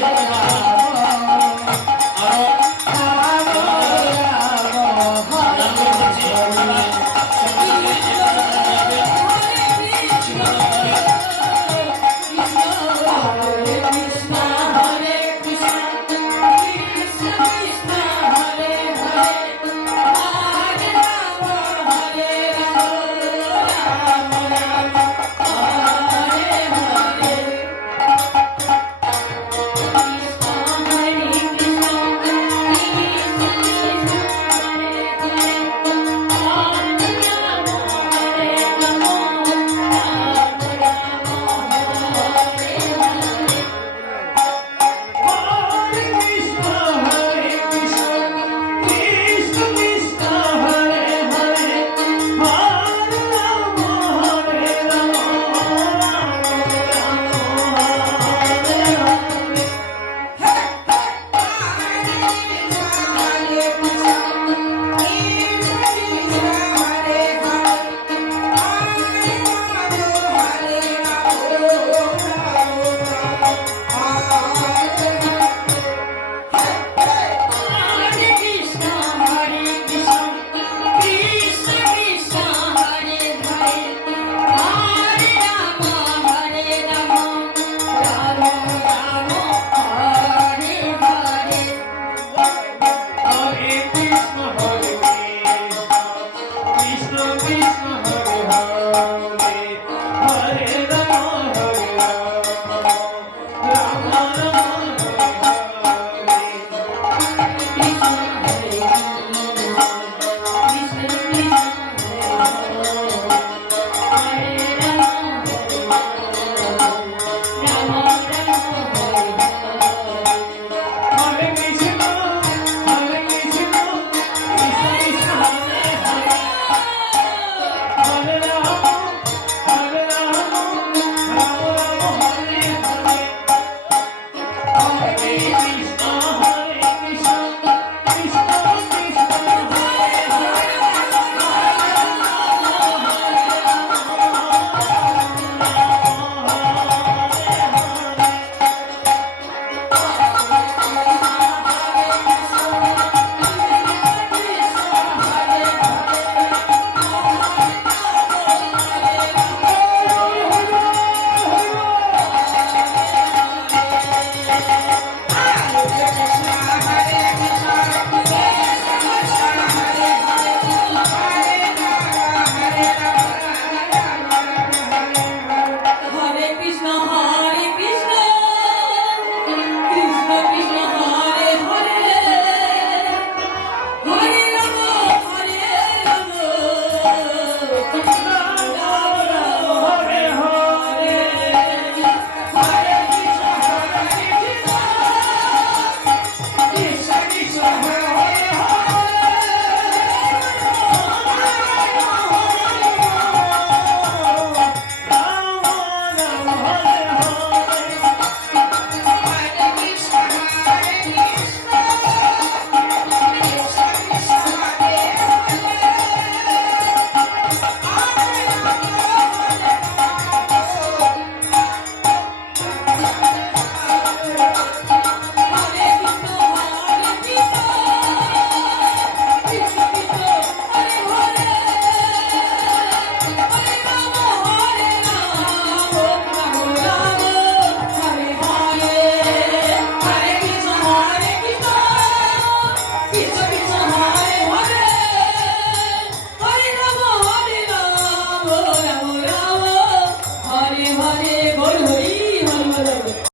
Bắt.